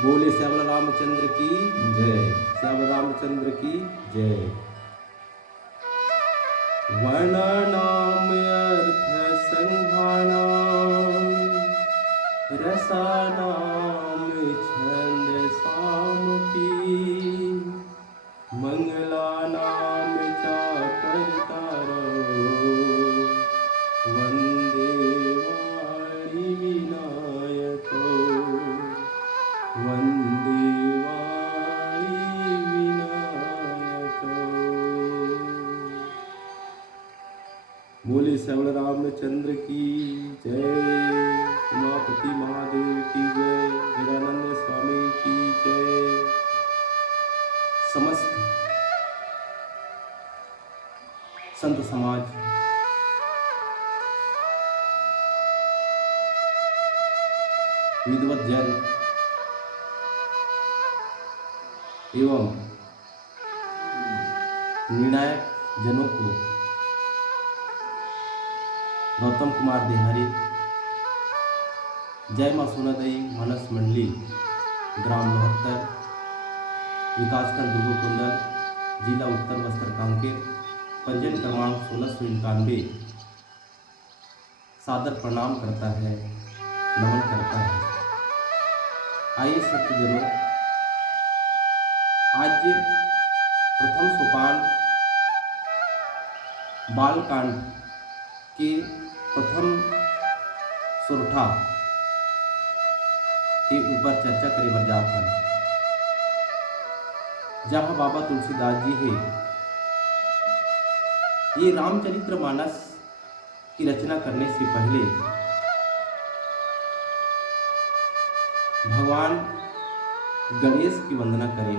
बोले श्याम रामचंद्र की जय। श्याम रामचंद्र की जय। वर्णनाम अर्थ संघानाम रसानाम छंद सामपि मंगलानाम च कर्तारो वंदे वाणी विनायको वंदे वाणी विनायको। बोले श्याम रामचंद्र की जय। उमापति महादेव की जय। गजानंद स्वामी की जय। समस्त संत समाज, विद्वत जन एवं निर्णायक जनों को गौतम कुमार बिहारी जय मां सोनादई मानस मंडली ग्राम लोहत्तर विकासखंड दुर्गुकुंडल जिला उत्तर बस्तर कांकेर पंजीयन क्रमांक 1691 सादर प्रणाम करता है, नमन करता है। आइए सत्यजनों, आज प्रथम सोपान बालकांड के प्रथम सोरठा के ऊपर चर्चा करे बर जात हन, जहाँ बाबा तुलसीदास जी है ये रामचरितमानस की रचना करने से पहले भगवान गणेश की वंदना करे,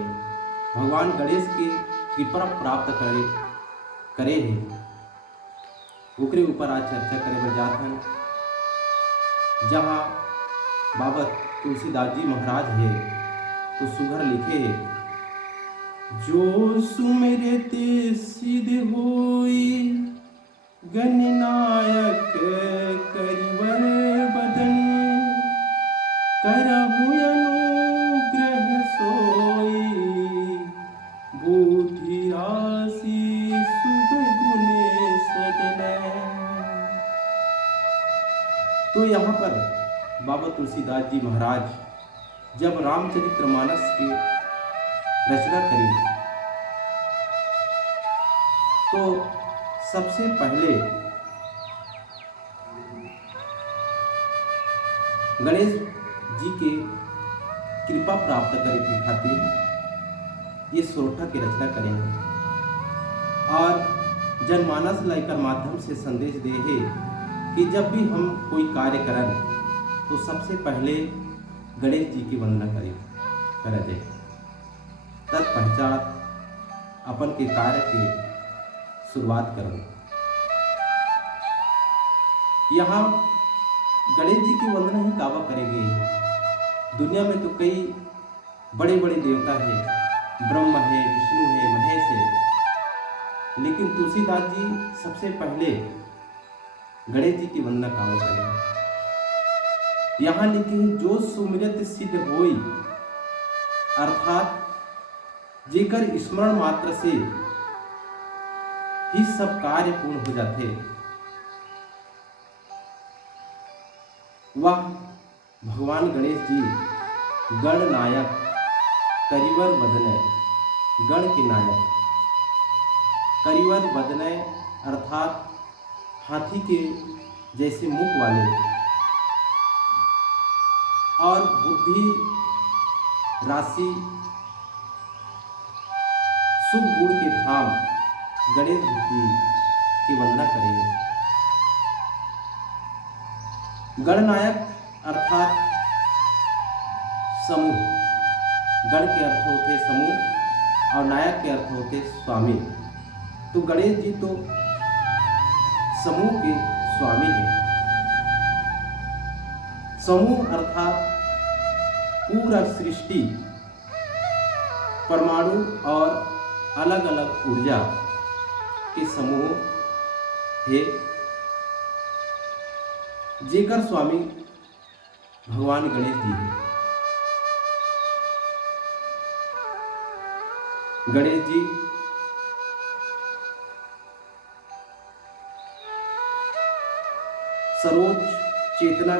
भगवान गणेश की कृपा प्राप्त करे है, ओकरे ऊपर आज चर्चा करे बर जात हन। जहाँ बाबा तुलसीदास जी महाराज है तो सुघर लिखे है, जो सुमिरत सिद्ध होई गणनायक करिवर बदन करहु अनुग्रह सोई बुद्धि राशि शुभ गुण सदन। तो यहाँ पर बाबा तुलसीदास जी महाराज जब रामचरितमानस की रचना करी तो सबसे पहले गणेश जी के कृपा प्राप्त करे के खातिर ये सोरठा की रचना करेंगे और जनमानस लाइकर माध्यम से संदेश दे है कि जब भी हम कोई कार्य करें तो सबसे पहले गणेश जी की वंदना करा जाए, तत्पश्चात अपन के कार्य की शुरुआत करो। यहाँ गणेश जी की वंदना ही काबा करेंगे। दुनिया में तो कई बड़े बड़े देवता हैं, ब्रह्मा है, विष्णु है, महेश है, लेकिन तुलसीदास जी सबसे पहले गणेश जी की वंदना काबा करेंगे। यहाँ लिखे हैं, जो सुमिरत सिद्ध होई, अर्थात जेकर स्मरण मात्र से ही सब कार्य पूर्ण हो जाते, वह भगवान गणेश जी गणनायक करिवर बदनय, गण के नायक, करिवर बदनय अर्थात हाथी के जैसे मुख वाले और बुद्धि राशि शुभ गुण के धाम गणेश जी की वंदना करेंगे। गणनायक अर्थात समूह, गण के अर्थ होते समूह और नायक के अर्थ होते स्वामी। तो गणेश जी तो समूह के स्वामी हैं। समूह अर्थात पूरा सृष्टि परमाणु और अलग अलग ऊर्जा के समूह है, जेकर स्वामी भगवान गणेश जी हैं। गणेश जी सर्वोच्च चेतना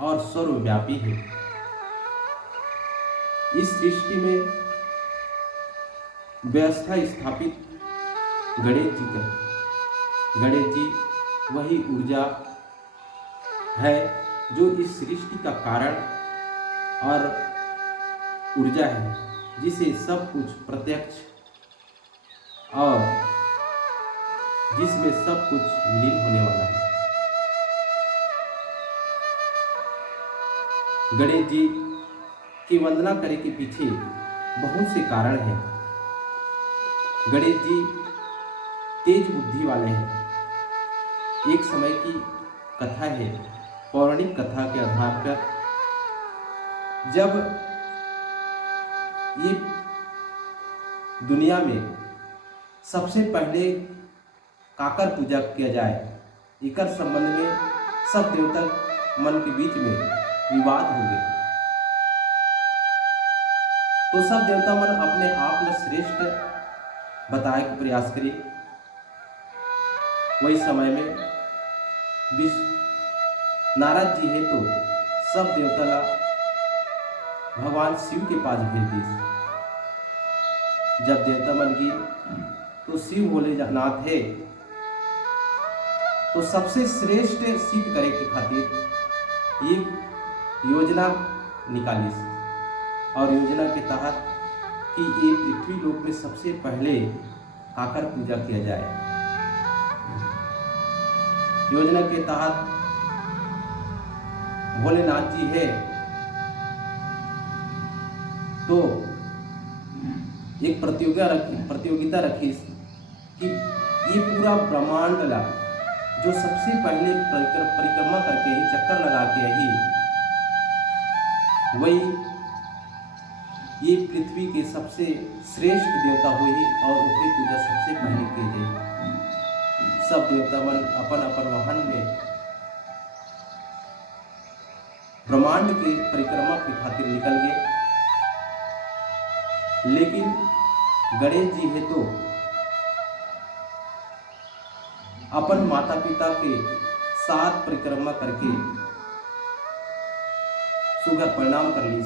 और सर्वव्यापी है। इस सृष्टि में व्यवस्था स्थापित गणेश जी का। गणेश जी वही ऊर्जा है जो इस सृष्टि का कारण और ऊर्जा है, जिसे सब कुछ प्रत्यक्ष और जिसमें सब कुछ विलीन होने वाला है। गणेश जी की वंदना करने के पीछे बहुत से कारण हैं। गणेश जी तेज बुद्धि वाले हैं। एक समय की कथा है, पौराणिक कथा के आधार पर, जब ये दुनिया में सबसे पहले काकर पूजा किया जाए, इकर संबंध में सब देवता मन के बीच में विवाद हो गए। तो सब देवता मन अपने आप में श्रेष्ठ बताए के प्रयास करी। वही समय में नारद जी है तो सब देवता ला भगवान शिव के पास भेज दी। जब देवता मन की तो शिव बोले नाथ है, तो सबसे श्रेष्ठ सिद्ध करे के खातिर ये योजना निकाली और योजना के तहत कि ये पृथ्वी लोक में सबसे पहले काकर पूजा किया जाए। योजना के तहत भोलेनाथ जी है तो एक प्रतियोगिता रखी कि ये पूरा ब्रह्मांड ला जो सबसे पहले परिक्रमा करके ही चक्कर लगा के ही वही ये पृथ्वी के सबसे श्रेष्ठ देवता हुई और उनकी पूजा सबसे पहले की गई। सब देवता मन अपन अपन वाहन में ब्रह्मांड की परिक्रमा की खातिर निकल गए। लेकिन गणेश जी है तो अपन माता पिता के साथ परिक्रमा करके सुगर प्रणाम कर ली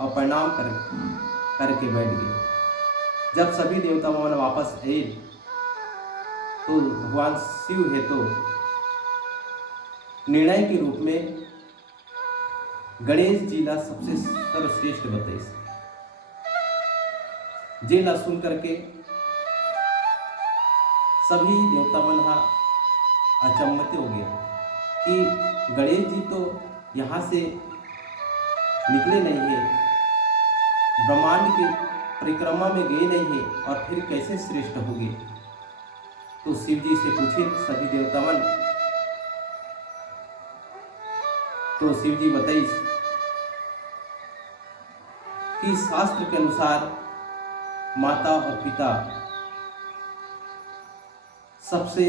और प्रणाम करके बैठ गए। जब सभी देवता मन वापस आए तो भगवान शिव है तो निर्णय के रूप में गणेश जी ला सबसे सर्वश्रेष्ठ बताइए। जे ला सुन करके सभी देवता मन अचंभित हो गए कि गणेश जी तो यहाँ से निकले नहीं है, ब्रह्मांड के परिक्रमा में गए नहीं है और फिर कैसे श्रेष्ठ होंगे। तो शिव जी से पूछे सभी देवता मन, तो शिव जी बताइए कि शास्त्र के अनुसार माता और पिता सबसे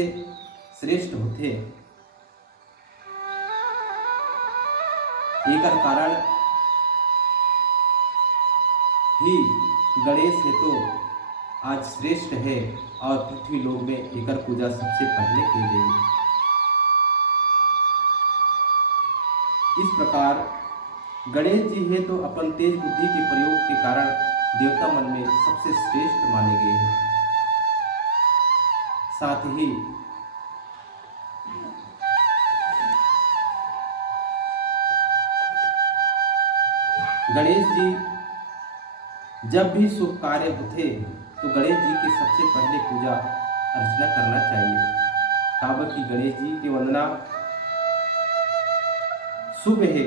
श्रेष्ठ होते। एक कारण ही गणेश है तो आज श्रेष्ठ है और पृथ्वी लोक में एकर पूजा सबसे पहले की गई। इस प्रकार गणेश जी है तो अपन तेज बुद्धि के प्रयोग के कारण देवता मन में सबसे श्रेष्ठ माने गए हैं। साथ ही गणेश जी जब भी शुभ कार्य होते तो गणेश जी की सबसे पहले पूजा अर्चना करना चाहिए। काबा की गणेश जी की वंदना शुभ है।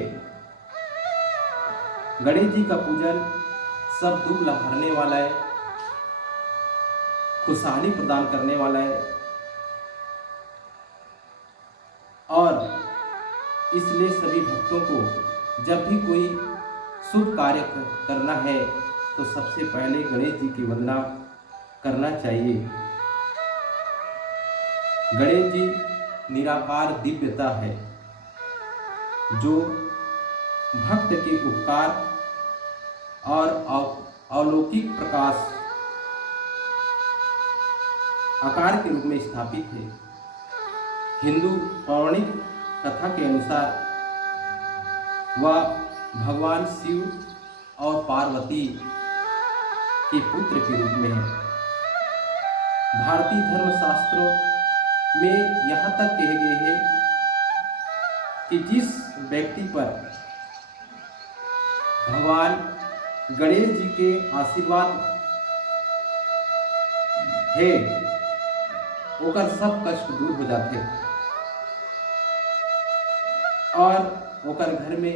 गणेश जी का पूजन सब दुख हरने वाला है, खुशहाली प्रदान करने वाला है और इसलिए सभी भक्तों को जब भी कोई शुभ कार्य करना है तो सबसे पहले गणेश जी की वंदना करना चाहिए। गणेश जी निराकार दिव्यता है जो भक्त के उपकार और अलौकिक प्रकाश आकार के रूप में स्थापित है। हिंदू पौराणिक कथा के अनुसार वह भगवान शिव और पार्वती के पुत्र के रूप में है। भारतीय धर्मशास्त्रों में यहाँ तक कहे गए हैं कि जिस व्यक्ति पर भगवान गणेश जी के आशीर्वाद है ओकर सब कष्ट दूर हो जाते और ओकर घर में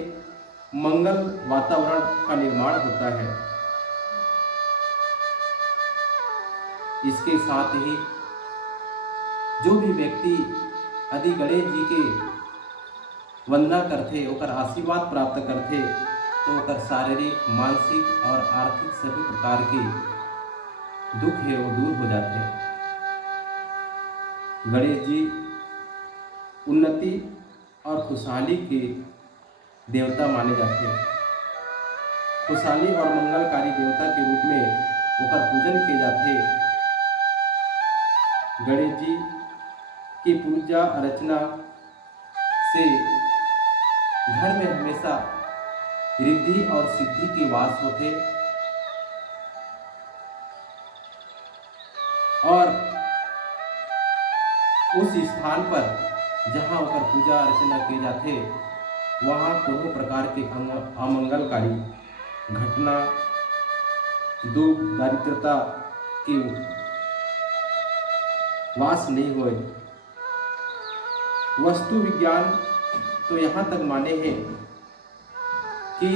मंगल वातावरण का निर्माण होता है। इसके साथ ही जो भी व्यक्ति आदि गणेश जी के वंदना करते ओकर आशीर्वाद प्राप्त करते तो ओकर शारीरिक मानसिक और आर्थिक सभी प्रकार के दुख है वो दूर हो जाते हैं। गणेश जी उन्नति और खुशहाली के देवता माने जाते हैं। खुशहाली और मंगलकारी देवता के रूप में उनका पूजन किए जाते। गणेश जी की पूजा अर्चना से घर में हमेशा रिद्धि और सिद्धि के वास होते और उस स्थान पर जहाँ उनका पूजा अर्चना किए जाते वहाँ कोनो प्रकार के अमंगलकारी घटना दुख दारिद्रता की वास नहीं होए। वस्तु विज्ञान तो यहाँ तक माने हैं कि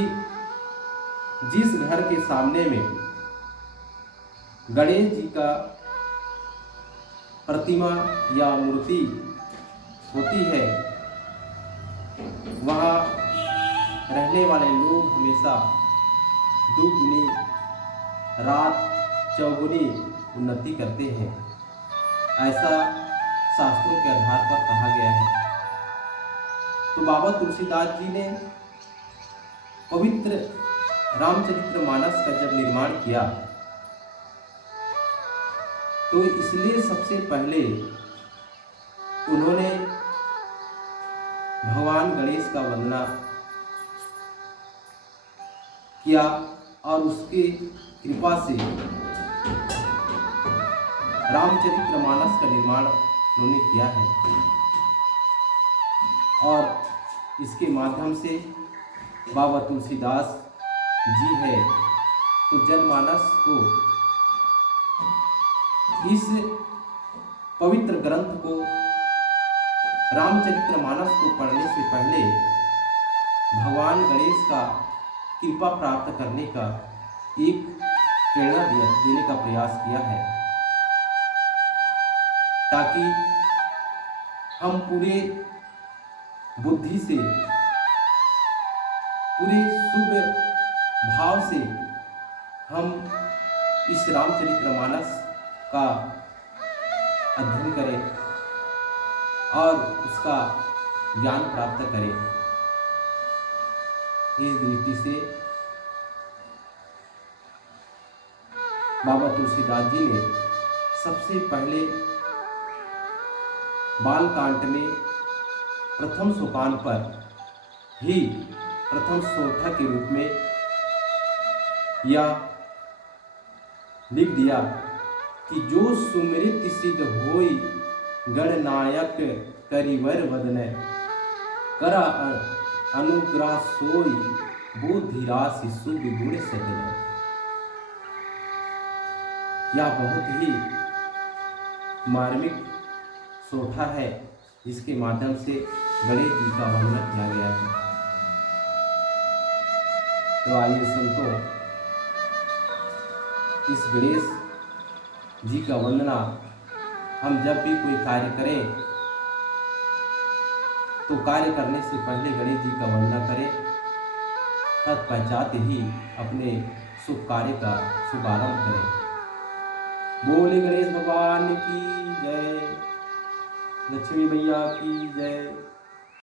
जिस घर के सामने में गणेश जी का प्रतिमा या मूर्ति होती है वहाँ रहने वाले लोग हमेशा दुगुनी रात चौगुनी उन्नति करते हैं, ऐसा शास्त्रों के आधार पर कहा गया है। तो बाबा तुलसीदास जी ने पवित्र रामचरितमानस का जब निर्माण किया तो इसलिए सबसे पहले उन्होंने भगवान गणेश का वंदना किया और उसके कृपा से रामचरितमानस का निर्माण उन्होंने किया है और इसके माध्यम से बाबा तुलसीदास जी है तो जनमानस को इस पवित्र ग्रंथ को रामचरितमानस को पढ़ने से पहले भगवान गणेश का कृपा प्राप्त करने का एक प्रेरणा देने का प्रयास किया है ताकि हम पूरे बुद्धि से पूरे शुभ भाव से हम इस रामचरितमानस का अध्ययन करें और उसका ज्ञान प्राप्त करें। इस दृष्टि से बाबा तुलसीदास जी ने सबसे पहले बालकांड में प्रथम सोपान पर ही प्रथम सोठा के रूप में यह लिख दिया कि जो सुमृत सिद्ध होई गणनायक करिवर वदन करा अनुग्रह सोई बुद्धि राशि शुभ गुण सदन। यह बहुत ही मार्मिक सोठा है जिसके माध्यम से गणेश जी का वर्णन किया गया है। तो आइए संतों इस गणेश जी का वंदना हम जब भी कोई कार्य करें तो कार्य करने से पहले गणेश जी का वंदना करें, तत्पश्चात ही अपने शुभ कार्य का शुभारंभ करें। बोले गणेश भगवान की जय, लक्ष्मी मैया की जय।